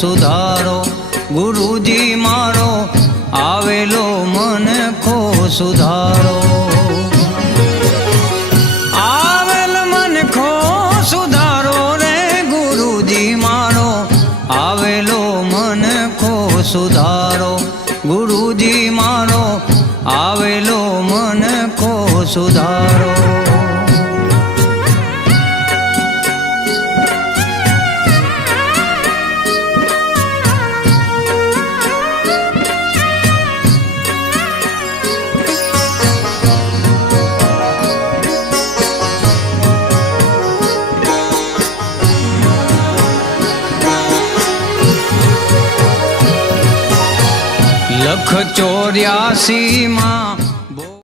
સુધારો ગુરુજી મારો આવેલો મનખો સુધારો આવેલ મનખો સુધારો રે ગુરુજી મારો આવેલો મનખો સુધારો ગુરુજી મારો આવેલો મનખો સુધારો લખ 84 માં